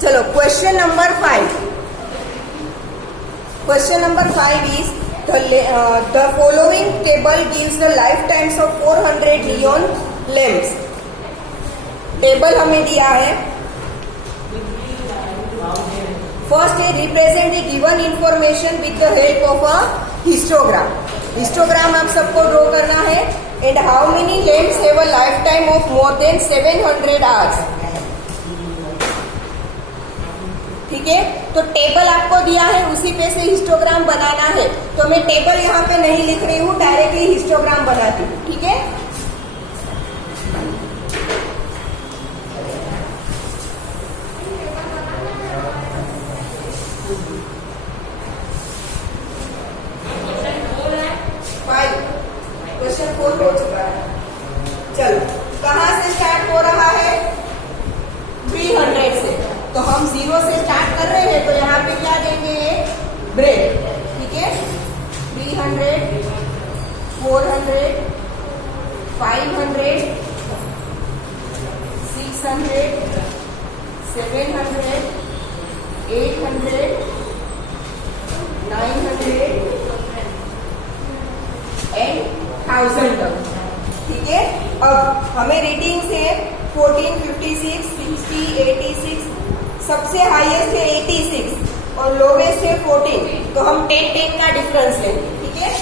चलो question number 5. Question number 5 is the following table gives the lifetimes of 400 neon lamps. Table हमें दिया है. First है represent the given information with the help of a histogram. Histogram आप सबको draw करना है. And how many lamps have a life time of more than 700 hours. ठीक है, तो टेबल आपको दिया है, उसी पे से हिस्टोग्राम बनाना है. तो मैं टेबल यहाँ पे नहीं लिख रही हूँ, डायरेक्टली हिस्टोग्राम बनाती हूँ. ठीक है, क्वेश्चन 4 हो चुका है. चलो, कहाँ से स्टार्ट हो रहा है? 300 से. तो हम 0 से स्टार्ट कर रहे हैं, तो यहाँ पे क्या देंगे? ब्रेक. ठीक है, 300, 400, 500, 600, 700, 800, 900 एंड 1000 तक. ठीक है, अब हमें रीडिंग्स है 14, 56, 60, 86. सबसे हाईएस्ट है 86 और लोवेस्ट है 14. तो हम 10 का डिफरेंस है. ठीक है,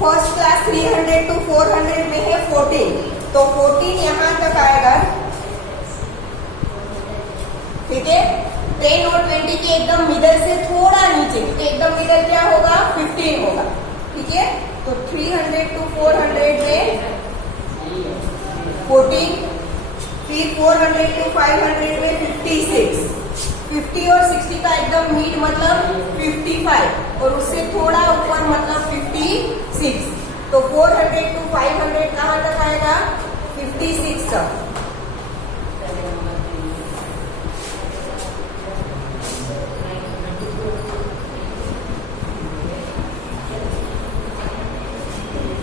फर्स्ट क्लास 300 to 400 में है 14. तो 14 यहां तक आएगा. ठीक है, 10 और 20 के एकदम मिडल से थोड़ा नीचे, तो एकदम मिडल क्या होगा? 15 होगा. ठीक है, तो 300 to 400 में 14, फिर 400 to 500 में 56. 50 और 60 का एकदम मिड मतलब 55 और उससे थोड़ा ऊपर मतलब 56. तो 400 to 500 कहाँ तक आएगा? 56 तक.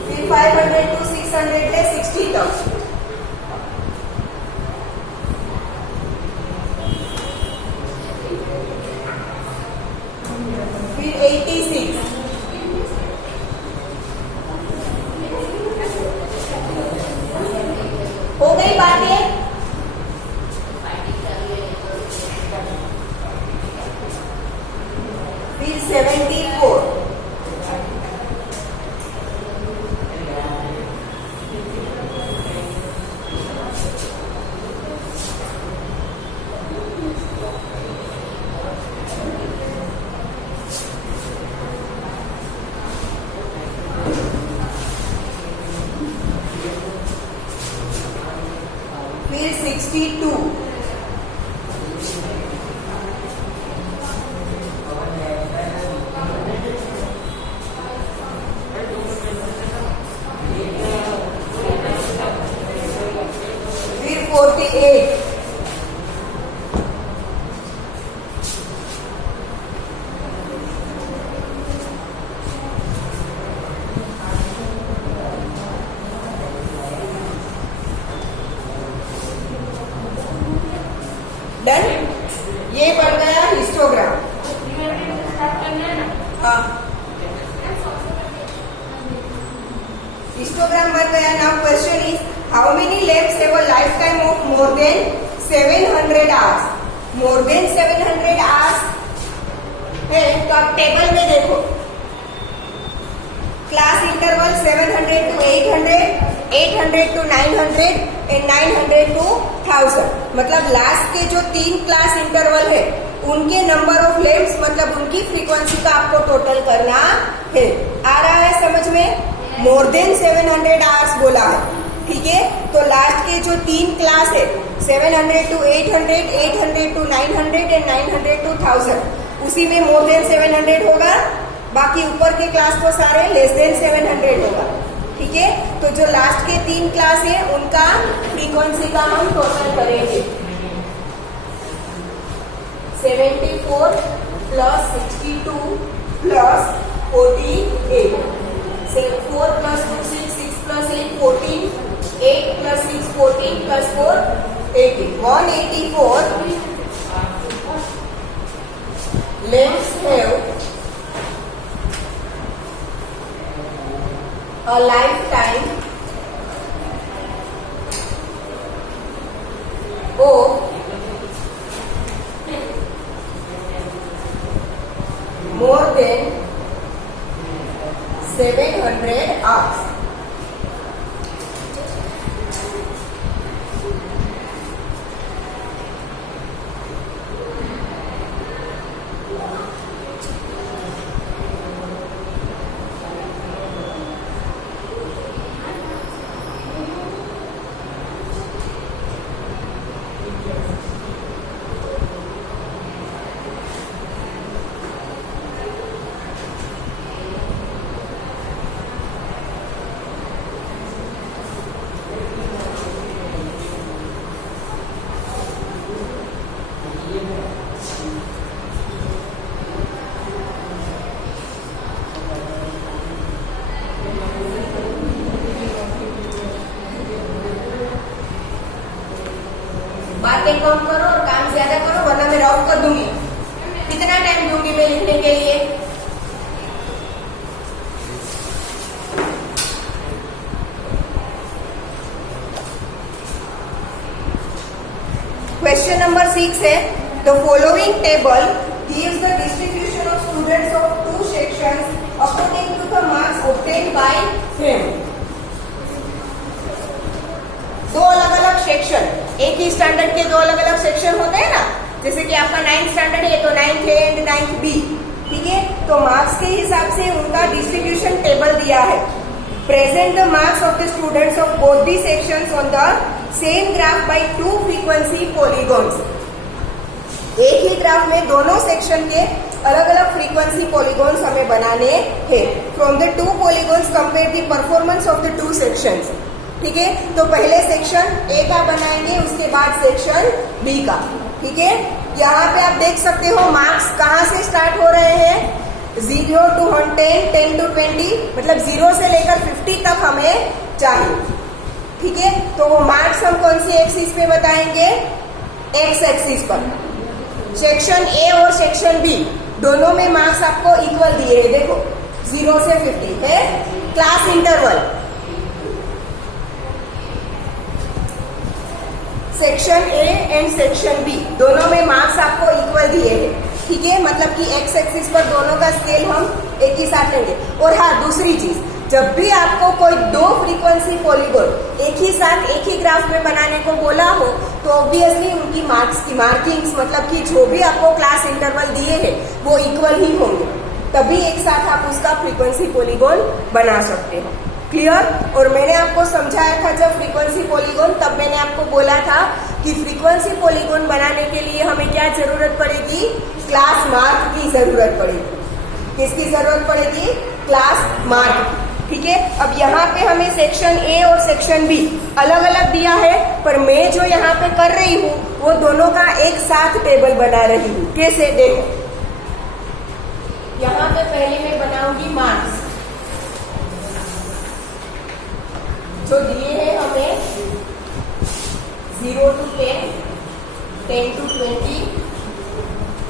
फिर 500 to 600 है 60 तक. फिर 86. हो गई बातें. फिर 74. फिर 62. फिर 48. डन. ये बन गया हिस्टोग्राम. हाँ, हिस्टोग्राम बन गया. Now question is how many lamps have a life time of more than 700 hours. More than 700 hours है, तो आप टेबल में देखो. Class interval 700 to 800, 800 to 900 and 900 to 1000. मतलब लास्ट के जो 3 क्लास इंटरवल है उनके नंबर ऑफ लैम्प्स मतलब उनकी फ्रीक्वेंसी का आपको टोटल करना है. आ रहा है समझ में? मोर देन 700 आवर्स बोला है. ठीक है। तो लास्ट के जो 3 क्लास है 700 to 800, 800 to 900 एंड 900 to 1000, उसी में मोर देन 700 होगा, बाकी ऊपर के क्लास को सारे लेस देन 700 होगा। ठीक है। तो जो लास्ट के 3 क्लास है उनका फ्रीक्वेंसी का हम टोटल करेंगे। 74 plus 62 plus 48, 4 plus 2 6, 6 plus 8 14, 8 plus 6 14 plus 4 18, 184 lamps have a lifetime of more than 700 hours. बातें कम करो और काम ज्यादा करो, वरना मैं रफ कर दूंगी। कितना टाइम दूंगी मैं लिखने के लिए? क्वेश्चन नंबर 6 है, the following table gives the distribution of students of 2 sections according to the marks obtained by him. 2 अलग अलग सेक्शन, एक ही स्टैंडर्ड के 2 अलग अलग सेक्शन होते हैं ना, जैसे कि आपका 9th स्टैंडर्ड है तो 9th A and 9th B. ठीक है। तो मार्क्स के हिसाब से उनका डिस्ट्रीब्यूशन टेबल दिया है। Present the marks of the students of both the sections on the same graph by 2 frequency polygons. एक ही ग्राफ में दोनों सेक्शन के अलग अलग फ्रीक्वेंसी पॉलीगॉन्स हमें बनाने हैं। From the 2 polygons compare the performance of the 2 sections. ठीक है। तो पहले सेक्शन ए का बनाएंगे, उसके बाद सेक्शन बी का। ठीक है। यहाँ पे आप देख सकते हो मार्क्स कहाँ से स्टार्ट हो रहे हैं, 0 to 10, 10 to 20, मतलब 0 से लेकर 50 तक हमें चाहिए। ठीक है। तो वो मार्क्स हम कौन सी एक्सिस पे बताएंगे? एक्स एक्सिस पर। सेक्शन ए और सेक्शन बी दोनों में मार्क्स आपको इक्वल दिए हैं। देखो 0 से 50 है class interval. Section A and section B दोनों में मार्क्स आपको इक्वल दिए हैं। ठीक है। मतलब कि एक्स एक्सिस पर दोनों का स्केल हम एक ही साथ लेंगे। और हाँ, दूसरी चीज, जब भी आपको कोई 2 फ्रीक्वेंसी पॉलीगॉन एक ही साथ एक ही ग्राफ में बनाने को बोला हो तो ऑब्वियसली उनकी मार्क्स की मार्किंग्स, मतलब कि जो भी आपको क्लास इंटरवल दिए हैं वो इक्वल ही होंगे, तभी एक साथ आप उसका फ्रीक्वेंसी पॉलीगॉन बना सकते हो। क्लियर। और मैंने आपको समझाया था जब फ्रीक्वेंसी पॉलीगॉन, तब मैंने आपको बोला था कि फ्रीक्वेंसी पॉलीगॉन बनाने के लिए हमें क्या जरूरत पड़ेगी? क्लास मार्क की जरूरत पड़ेगी। किसकी जरूरत पड़ेगी? Class mark. ठीक है। अब यहाँ पे हमें सेक्शन ए और सेक्शन बी अलग अलग दिया है, पर मैं जो यहाँ पे कर रही हूँ वो दोनों का एक साथ टेबल बना रही हूँ। कैसे? देखो, यहाँ पे पहले मैं बनाऊंगी मार्क्स जो दिए हैं हमें 0 to 10, 10 to 20,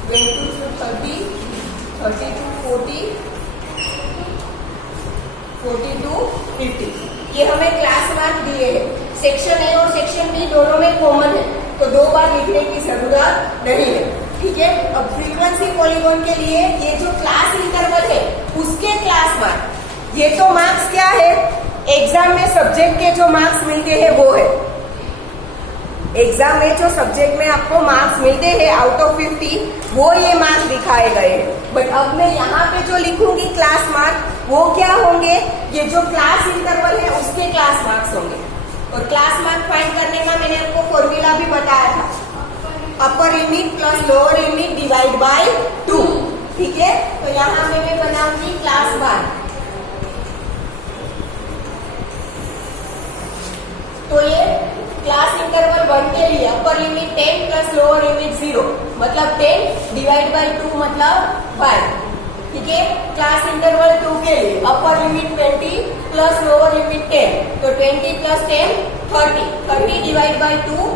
20 to 30, 30 to 40, 40 to 50। ये हमें क्लास मार्क दिए हैं। सेक्शन ए और सेक्शन बी दोनों में कॉमन है, तो 2 बार लिखने की जरूरत नहीं है। ठीक है। अब फ्रीक्वेंसी पॉलीगॉन के लिए ये जो क्लास इंटरवल है उसके क्लास मार्क, ये तो मार्क्स क्या है? एग्जाम में सब्जेक्ट के जो मार्क्स मिलते हैं वो है। एग्जाम में जो सब्जेक्ट में आपको मार्क्स मिलते हैं आउट ऑफ 50, वो ये मार्क्स दिखाए गए हैं। बट अब मैं यहाँ पे जो लिखूंगी क्लास मार्क, वो क्या होंगे? ये जो क्लास इंटरवल है उसके क्लास मार्क्स होंगे। और क्लास मार्क फाइंड करने का मैंने आपको फॉर्मूला भी बताया था, upper limit plus lower limit divide by 2। ठीक है, तो यहाँ मैंने बनाऊंगी क्लास मार्क। तो ये क्लास इंटरवल 1 के लिए upper limit 10 plus lower limit 0, मतलब 10 डिवाइड बाय 2 मतलब 5। ठीक है, क्लास इंटरवल 2 के लिए upper limit 20 plus lower limit 10, तो 20 प्लस 10 30, 30 डिवाइड बाय 2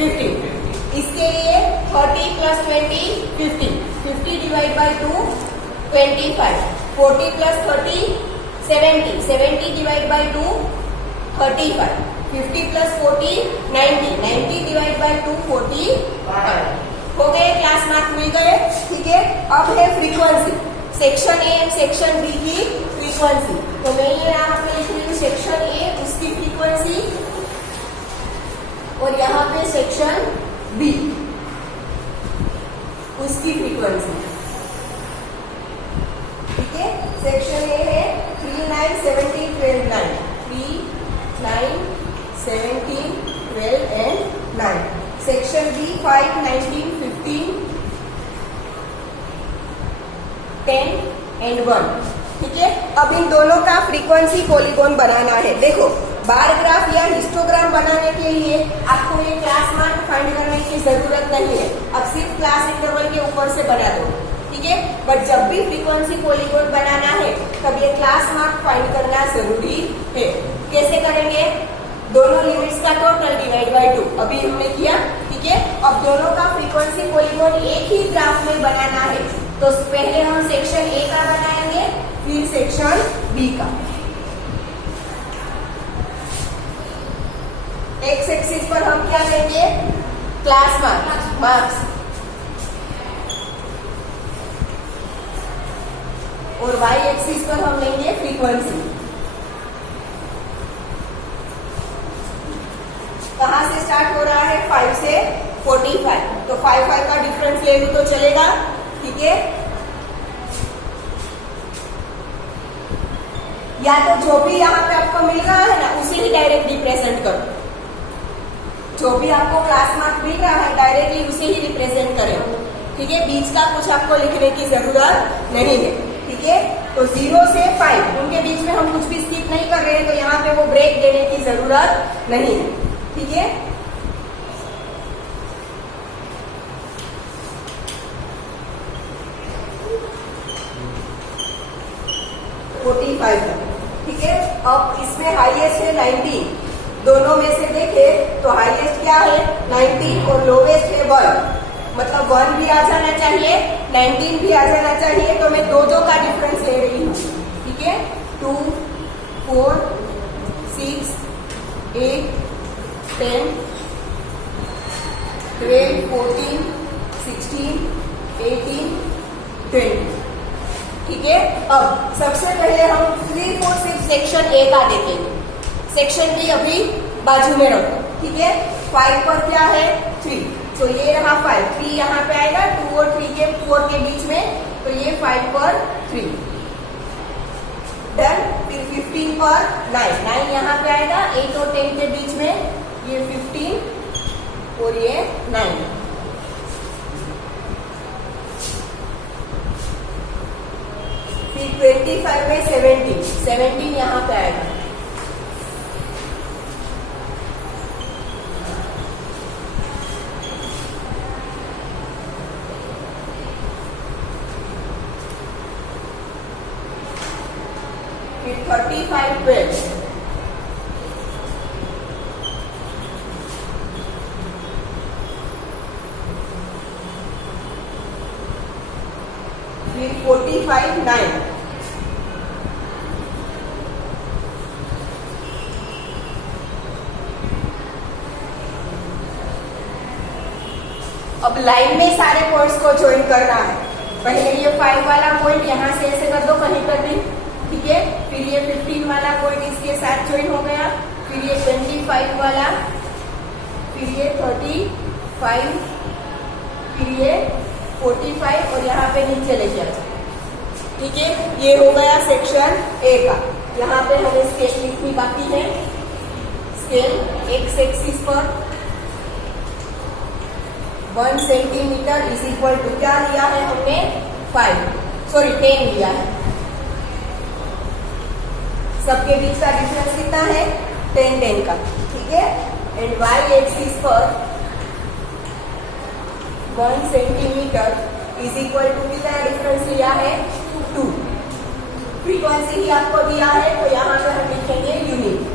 50। इसके लिए 30 plus 20 50, 50 divide by 2 25, 40 plus 30 70, 70 divide by 2 35, 50 plus 40 90, 90 divide by 2 45। हो गए, क्लास मार्क मिल गए। ठीक है, अब है frequency, section A and section B की फ्रीक्वेंसी। तो मैं ये यहाँ पे लिख रही हूँ सेक्शन ए उसकी फ्रीक्वेंसी और यहाँ पे सेक्शन बी उसकी फ्रीक्वेंसी। ठीक है, सेक्शन ए है 3 9 17 12 9, 3 9 17 12 and 9। Section B 5 19 15 10 and 1। ठीक है, अब इन दोनों का फ्रीक्वेंसी पॉलीगॉन बनाना है। देखो, बार ग्राफ या हिस्टोग्राम बनाने के लिए आपको ये क्लास मार्क फाइंड करने की जरूरत नहीं है, अब सिर्फ क्लास इंटरवल के ऊपर से बना दो। ठीक है, बट जब भी फ्रीक्वेंसी पॉलीगॉन बनाना है तब ये क्लास मार्क फाइंड करना जरूरी है। कैसे करेंगे? दोनों लिमिट्स का टोटल डिवाइड बाय 2 अभी हमने किया। ठीक है, अब दोनों का फ्रीक्वेंसी पॉलीगॉन एक ही ग्राफ में बनाना है, तो पहले हम सेक्शन ए का बनाएंगे, फिर सेक्शन बी का। एक्स एक्सिस पर हम क्या लेंगे? क्लास मार्क्स, और वाई एक्सिस पर हम लेंगे फ्रीक्वेंसी। कहाँ से स्टार्ट हो रहा है? 5 से 45, तो 5 का डिफरेंस ले लूं तो चलेगा। ठीक है, या तो जो भी यहाँ पे आपको मिल रहा है ना उसे ही डायरेक्ट रिप्रेजेंट करो, जो भी आपको क्लास मार्क मिल रहा है डायरेक्टली उसे ही रिप्रेजेंट करें। ठीक है, बीच का कुछ आपको लिखने की जरूरत नहीं है। ठीक है, तो 0 से 5 उनके बीच में हम कुछ भी स्किप नहीं कर रहे हैं, तो यहाँ पे वो ब्रेक देने की जरूरत नहीं है। ठीक है, ठीक है, अब इसमें हाईएस्ट है 19, दोनों में से देखें तो हाईएस्ट क्या है 19 और लोवेस्ट है 1, मतलब 1 भी आ जाना चाहिए 19 भी आ जाना चाहिए, तो मैं दो का डिफरेंस ले रही हूँ। ठीक है, 2 4 6 8 10 12 14 16 18 20। ठीक है, अब सबसे पहले हम 3 4 6 सेक्शन ए का देते हैं, सेक्शन बी अभी बाजू में रखो। ठीक है, 5 पर क्या है 3, तो ये रहा 5, 3 यहाँ पे आएगा, 2 और 3 के 4 के बीच में, तो ये 5 पर 3 डन। फिर 15 पर 9, 9 यहाँ पे आएगा, 8 और 10 के बीच में, ये 15 और ये 9। फिर 25 में 17 यहाँ पे आएगा, फिर 35 12, फिर 45 9, अब लाइन में सारे पॉइंट्स को ज्वाइन करना है। पहले ये 5 वाला पॉइंट यहाँ से ऐसे कर दो कहीं पर भी। ठीक है, फिर ये 15 वाला पॉइंट इसके साथ ज्वाइन हो गया, फिर ये 25 वाला, फिर ये 35, फिर ये 45 और यहाँ पे नीचे ले जाओ। ठीक है, ये हो गया सेक्शन ए का। यहाँ पे हमें स्केच लिखनी बाकी है। स्केल एक्स एक्सिस पर 1 सेंटीमीटर इज इक्वल टू क्या लिया है हमने 10 लिया है। सबके बीच का डिफरेंस कितना है 10 का, ठीक है। एंड वाई एक्सिस पर 1 सेंटीमीटर इज इक्वल टू कितना डिफरेंस लिया है 2। फ्रीक्वेंसी ही आपको दिया है तो यहाँ पे हम लिखेंगे यूनिट,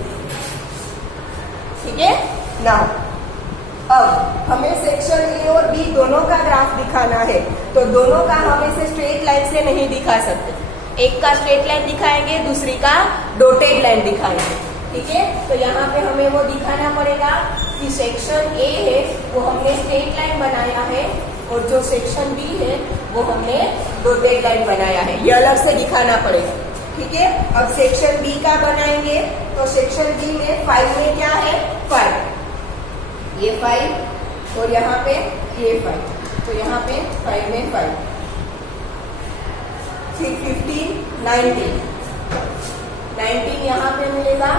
ठीक है। नाउ अब हमें सेक्शन ए और बी दोनों का ग्राफ दिखाना है, तो दोनों का हम इसे स्ट्रेट लाइन से नहीं दिखा सकते। एक का स्ट्रेट लाइन दिखाएंगे, दूसरी का डॉटेड लाइन दिखाएंगे, ठीक है। तो यहाँ पे हमें वो दिखाना पड़ेगा कि सेक्शन ए है वो हमने स्ट्रेट लाइन बनाया है और जो सेक्शन बी है वो हमने डॉटेड लाइन बनाया है, ये अलग से दिखाना पड़ेगा, ठीक है। अब सेक्शन बी का बनाएंगे तो सेक्शन बी में 5 में क्या है 5, ये 5 और यहाँ पे ये 5, तो यहाँ पे 5 में 5, फिर 15 19 यहाँ पे मिलेगा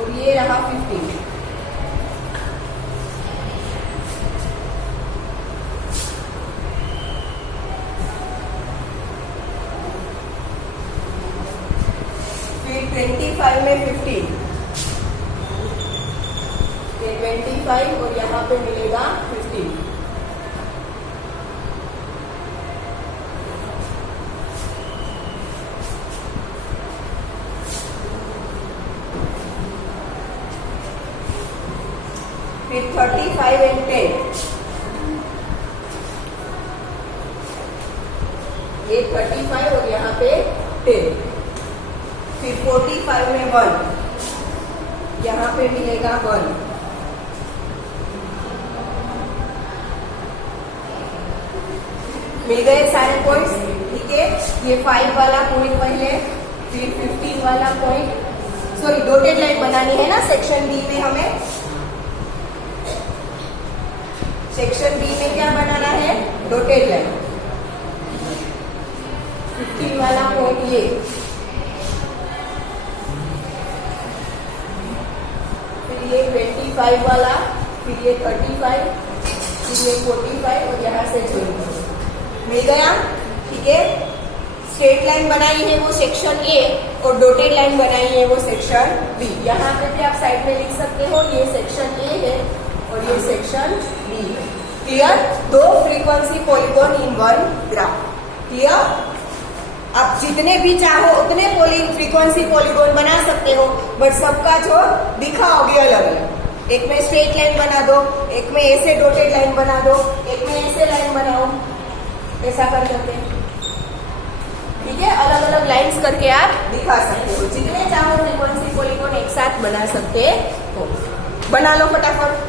और ये रहा 15। फिर 25 में 15, ये 25 और यहाँ पे मिलेगा 15। फिर 35 एंड 10, ये 35 और यहाँ पे 10। फिर 45 में 1, यहाँ पे मिलेगा 1। मिल गए सारे पॉइंट्स, ठीक है। ये 5 वाला पॉइंट पहले, फिर 15 वाला पॉइंट, सॉरी डॉटेड लाइन बनानी है ना सेक्शन बी में हमें। सेक्शन बी में क्या बनाना है डॉटेड लाइन। 15 वाला पॉइंट ये, फिर ये 25 वाला, फिर ये 35, फिर ये 45 और यहाँ से जोड़ मिल गया, ठीक है। स्ट्रेट लाइन बनाई है वो सेक्शन ए और डॉटेड लाइन बनाई है वो सेक्शन बी। यहाँ पे भी आप साइड में लिख सकते हो ये सेक्शन ए है और ये सेक्शन बी है। क्लियर? 2 फ्रीक्वेंसी पॉलीगॉन इन 1 ग्राफ। क्लियर? आप जितने भी चाहो उतने फ्रीक्वेंसी पॉलीगॉन बना सकते हो, बट सबका जो दिखाओगे अलग अलग। एक में स्ट्रेट लाइन बना दो, एक में ऐसे डॉटेड लाइन बना दो, एक में ऐसे लाइन बनाओ, ऐसा कर सकते हैं, ठीक है। अलग अलग लाइंस करके आप दिखा सकते हो। जितने चाहो फ्रीक्वेंसी पॉलीगॉन एक साथ बना सकते हो। बना लो फटाफट।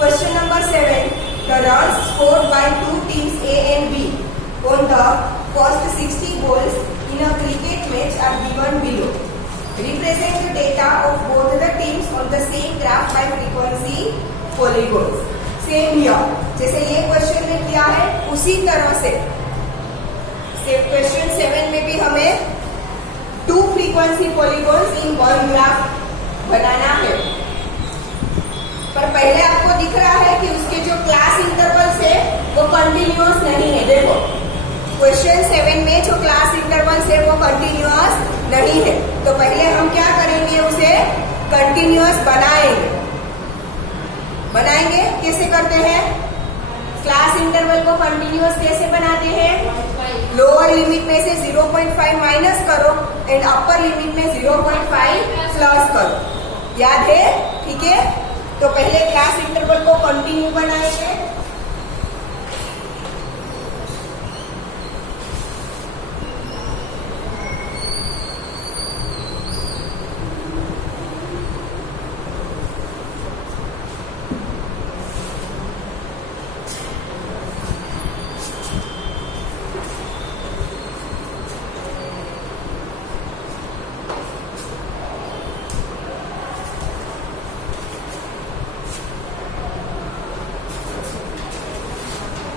Question number 7. The runs scored by 2 teams A and B on the first 60 balls in a cricket match are given below. Represent the data of both the teams on the same graph by frequency polygons. Same here. जैसे ये question में किया है उसी तरह से question 7 में भी हमें 2 frequency polygons in one graph बनाना है। पर पहले आपको दिख रहा है कि उसके जो क्लास इंटरवल्स है वो कंटिन्यूअस नहीं है। देखो क्वेश्चन 7 में जो क्लास इंटरवल्स है वो कंटिन्यूअस नहीं है, तो पहले हम क्या करेंगे, उसे कंटिन्यूअस बनाएंगे। कैसे करते हैं? क्लास इंटरवल को कंटिन्यूअस कैसे बनाते हैं? लोअर लिमिट में से 0.5 माइनस करो एंड अपर लिमिट में 0.5 प्लस करो। याद है? ठीक है, तो पहले क्लास इंटरवल को कंटिन्यू बनाएंगे।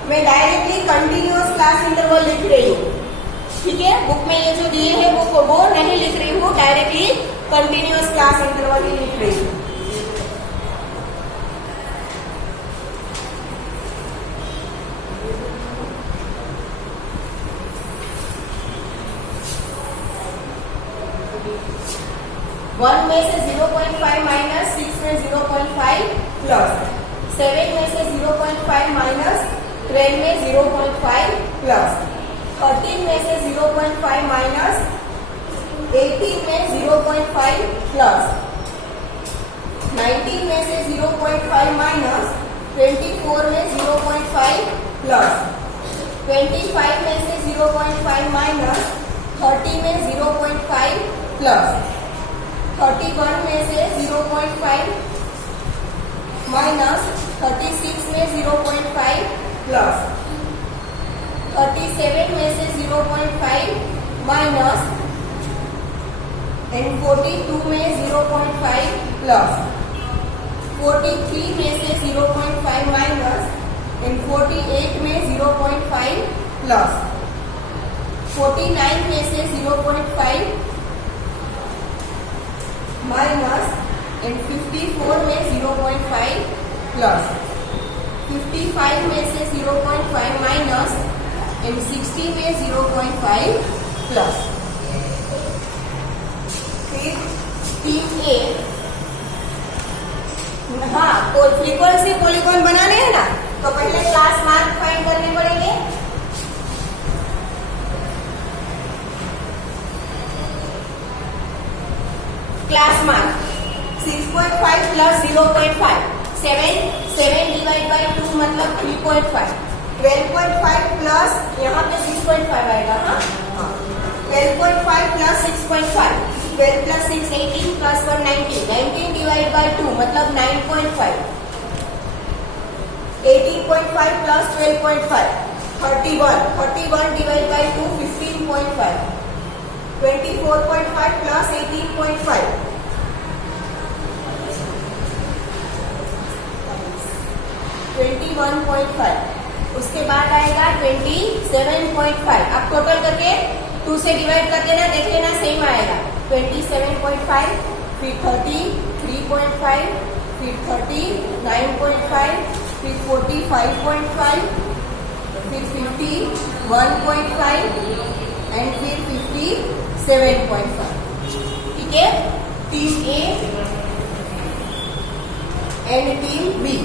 मैं डायरेक्टली कंटिन्यूअस क्लास इंटरवल लिख रही हूँ। ठीक है, बुक में ये जो दिए हैं वो नहीं लिख रही हूँ, डायरेक्टली कंटिन्यूअस क्लास इंटरवल ही लिख रही हूँ। वन में से 0.5 माइनस 6 में 0.5 प्लस 7 में से 0.5 माइनस 12 में 0.5 प्लस 13 में से 0.5 माइनस 18 में 0.5 प्लस 19 में से 0.5 माइनस 24 में 0.5 प्लस 25 में से 0.5 माइनस 30 में 0.5 प्लस 31 में से 0.5 माइनस 36 में 0.5 प्लस 37 में से 0.5 माइनस एंड 42 में 0.5 प्लस 43 में से 0.5 माइनस एंड 48 में 0.5 प्लस 49 में से 0.5 माइनस एंड 54 में 0.5 प्लस 55 में से 0.5 माइनस एंड 60 में 0.5 प्लस। फिर 3A, हाँ तो फ्रीक्वेंसी पॉलीगॉन बनाने हैं ना, तो पहले क्लास मार्क फाइंड करने पड़ेंगे। Class mark 6.5 plus 0.5 7 divide by 2 मतलब 3.5 12.5 प्लस यहाँ पे 6.5 आएगा। हाँ 12.5 plus 6.5 12 plus 6 18 plus 1 19 divide by 2 मतलब 9.5 18.5 प्लस 12.5 31 डिवाइड बाई 2 15.5 24.5 प्लस 18.5 21.5 उसके बाद आएगा 27.5। आप टोटल करके 2 से डिवाइड कर देना, देख लेना सेम आएगा। 27.5 फिर 33.5 फिर 39.5 फिर 45.5 फिर 51.5 एंड फिर 57.5। ठीक है, team A and team B.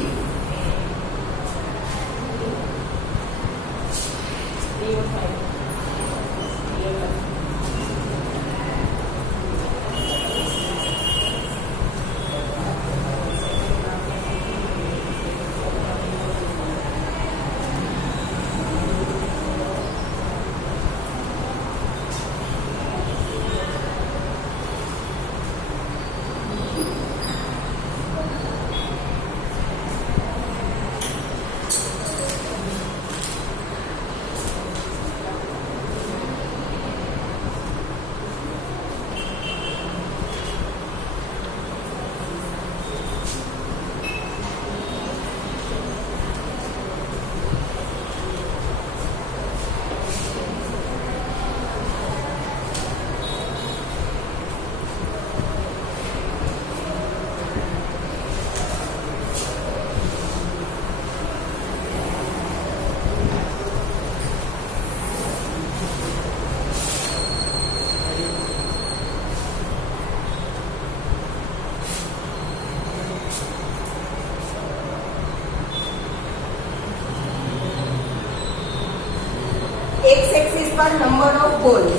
पर नंबर ऑफ बॉल्स।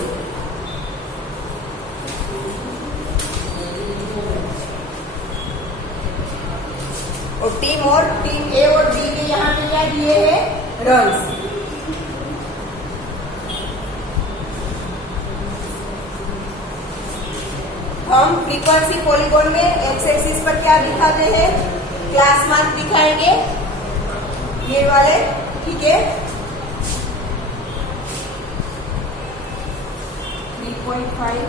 और टीम ए और बी के यहाँ पे क्या दिए हैं? रन्स। हम फ्रीक्वेंसी पॉलीगॉन में एक्स एक्सिस पर क्या दिखाते हैं? क्लास मार्क दिखाएंगे, ये वाले, ठीक है। 3.5,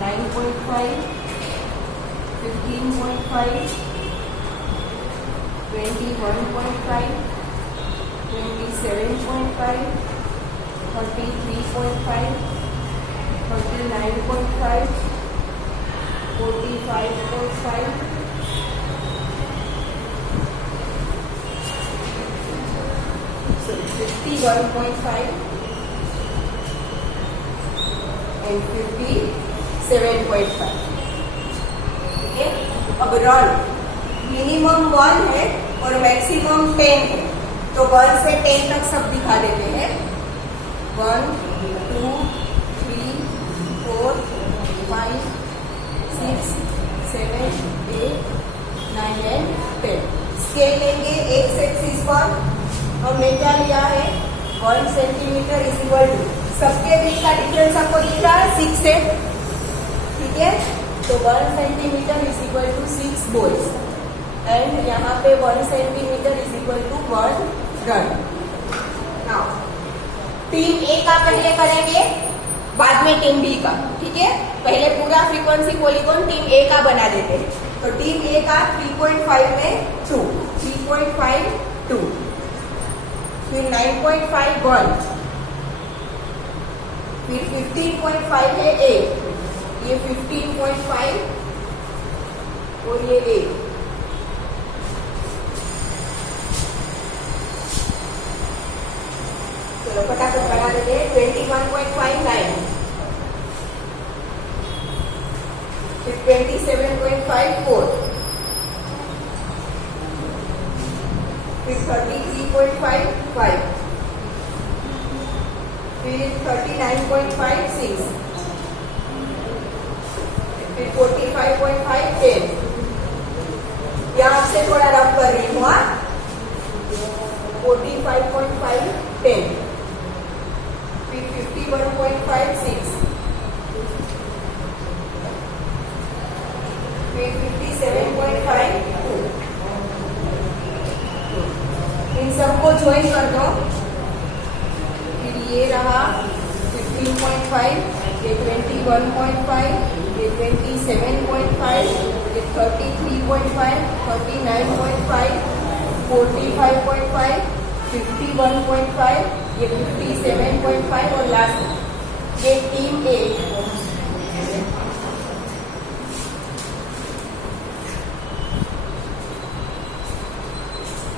9.5, 15.5, 21.5, 27.5, 33.5, 39.5, 45.5, 51.5 and 57.5, ठीक है। अब रन मिनिमम 1 है और मैक्सिमम 10 है, तो 1 से 10 तक सब दिखा देते हैं। 1, 2, 3, 4, 5, 6, 7, 8, 9 and 10। स्केल लेंगे एक्स एक्सिस पर, हमने क्या लिया है? 1 सेंटीमीटर इज इक्वल टू, सबके बीच का डिफरेंस आपको दिख रहा है 6 है, ठीक है। तो 1 centimetre is equal to 6 balls and यहाँ पे 1 centimetre is equal to 1 run. Now team A का पहले करेंगे, बाद में टीम बी का, ठीक है। पहले पूरा फ्रीक्वेंसी पॉलीगॉन टीम ए का बना देते हैं। तो टीम ए का 3.5 में 2, 3.5 2, फिर 9.5 1, फिर 15.5 है 8, ये 15.5 और ये 8। चलो फटाफट बना देते हैं। 21.5 9, फिर 27.5 4, फिर 33.5 5, फिर 39.5 6, फिर 45.5 10। यहाँ से थोड़ा रफ कर रही हूँ, 45.5 10, फिर 51.5 6, फिर 57.5 2। इन सबको ज्वाइन कर दो। फिर ये रहा 15.5, ये 21.5, ये 27.5, ये 33.5, 39.5, 45.5, 51.5, ये 57.5 और लास्ट ये टीम ए।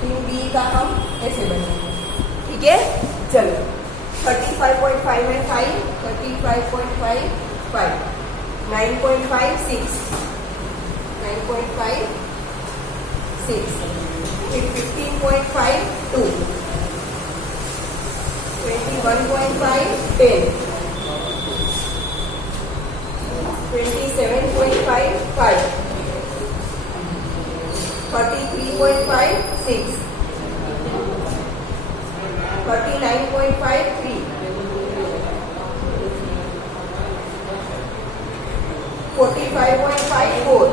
टीम बी का हम ऐसे बनाएंगे, ठीक है। चलो 35.5 में 5, 35.5 5, 9.5 6, 9.5 6, फिर 15.5 2, 21.5 10, 27.5 5, 33.5 6, 39.5 3, 45.5 4,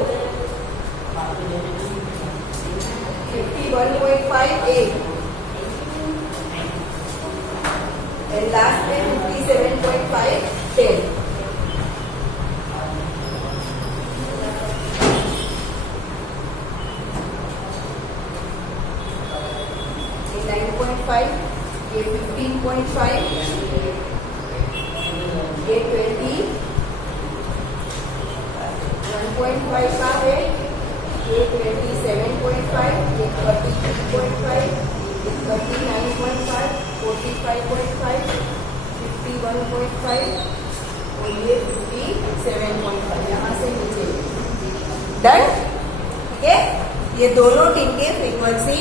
51.5 8, and last में 57.5 10। ये 9.5, ये 15.5, ये 21.5 का है, ये 27.5, ये 33.5, ये 39.5, 45.5, 51.5 और ये 57.5। यहाँ से नीचे डन, ठीक है। ये दोनों टीम के फ्रीक्वेंसी